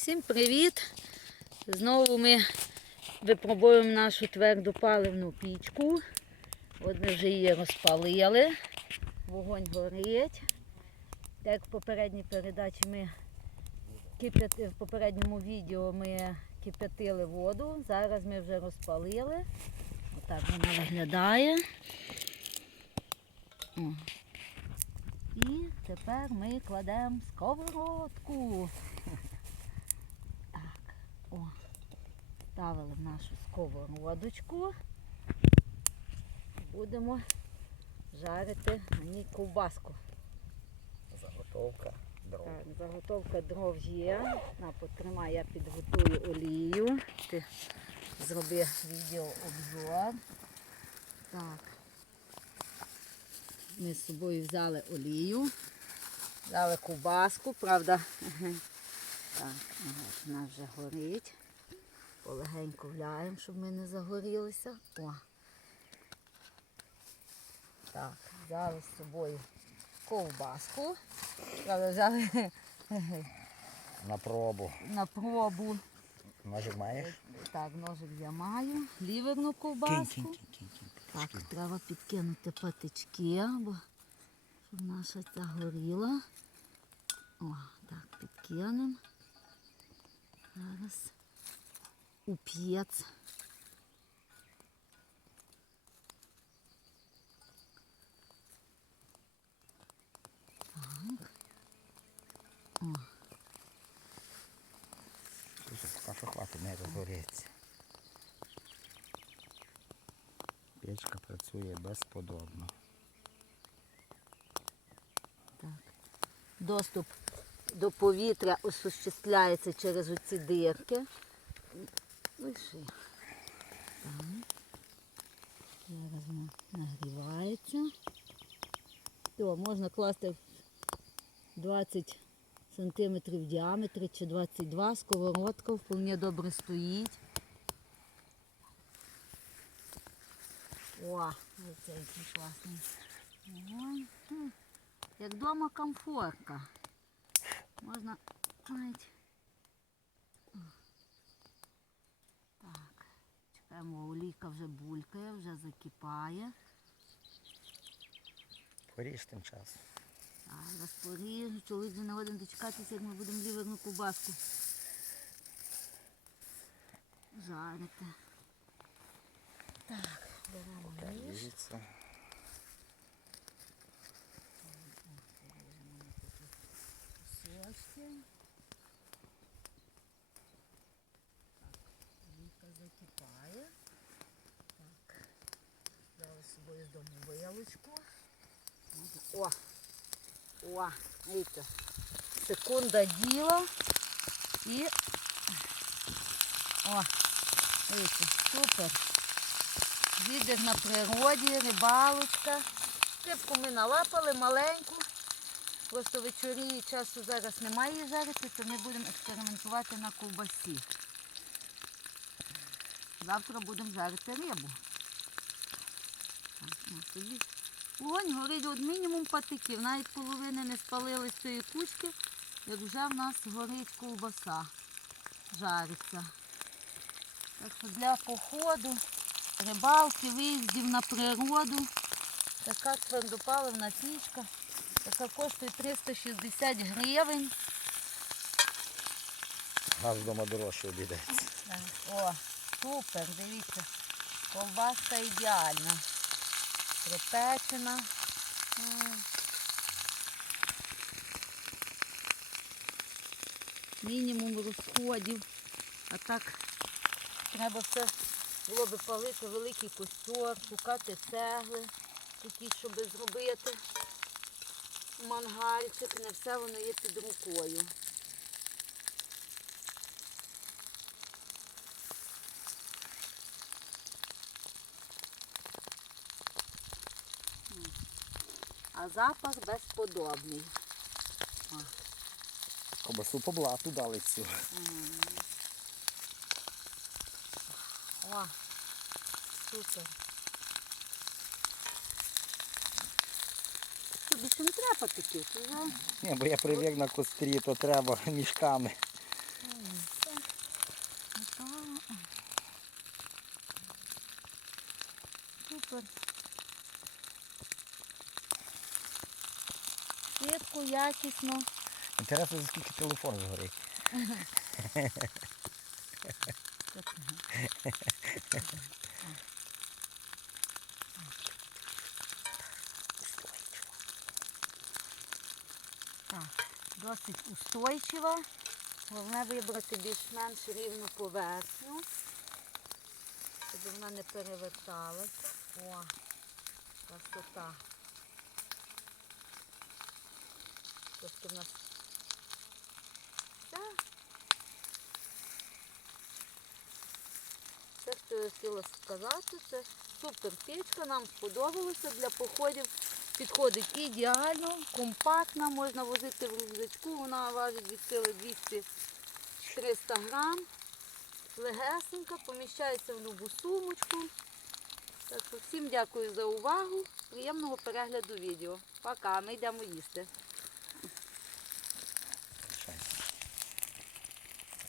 Всім привіт! Знову ми випробуємо нашу тверду паливну пічку. От ми вже її розпалили. Вогонь горить. Як в попередній передачі ми кип'яти, в попередньому відео ми кип'ятили воду. Зараз ми вже розпалили. Отак вона виглядає. І тепер ми кладемо сковородку. О, ставили в нашу сковородочку. Будемо жарити на ній ковбаску. Заготовка дров. Так, заготовка дров є. На, потримай, я підготую олію. Ти зроби відео обзор. Так. Ми з собою взяли олію, взяли ковбаску, правда. Так, от вона вже горить. Полегенько вляємо, щоб ми не загорілися. О. Так, взяли з собою ковбаску. Правда, взяли На пробу. на пробу. Ножик маєш? Так, ножик я маю. Ліверну ковбаску. Так, треба підкинути патички, бо щоб наша ця горіла. О, так, підкинемо. Зараз уп'ється. Так. О, що не розгорється. Печка працює безподобно. Так. Доступ до повітря осуществляється через оці дирки. Лиши. Так. Зараз воно нагрівається. То, можна класти 20 см в діаметрі чи 22 сковородка вполне добре стоїть. О, оце який класний. Як вдома комфортка. Можна навіть. Так, чекаємо, олійка вже булькає, вже закипає. Поріж тим часом. Зараз поріжу, чоловік не годин дочекатися, як ми будемо ліверну кубаску жарити. Так, беремо ніж. Ріжеться. кусочки. Так, олійка закипає. Так, взяли з собою з дому вилочку. О! О, видите, секунда діла і о, видите, супер. Віддих на природі, рибалочка. Рибку ми налапали маленьку. Просто вечорі часу зараз немає її жарити, то ми будемо експериментувати на ковбасі. Завтра будемо жарити рибу. Собі. Вогонь горить от мінімум патиків, навіть половини не спалили з цієї кучки, як вже в нас горить ковбаса, жариться. Так що для походу, рибалки, виїздів на природу, така твердопаливна пічка, яка коштує 360 гривень. Нас вдома дорожче обійдеться. О, супер, дивіться, ковбаска ідеальна. Припечена. Мінімум розходів. А так треба все було би палити великий костер, шукати цегли, якісь, щоб зробити мангальчик. Не все воно є під рукою. а запах безподобний. Кобасу по блату дали всю. О, супер. Тобі ще не треба такі, то вже. Ні, бо я привик на кострі, то треба мішками. Супер. Швидко, якісно. Інтересно, за скільки телефон згорить. Так, досить устойчива. Головне вибрати більш-менш рівну поверхню, щоб вона не переверталася. О, красота. Трошки в нас все. Що я хотіла сказати, це супер пічка, нам сподобалося для походів. Підходить ідеально, компактна, можна возити в рюкзачку, вона важить від сили 200-300 грам. Легесенька, поміщається в любу сумочку. Так що всім дякую за увагу. Приємного перегляду відео. Пока, ми йдемо їсти.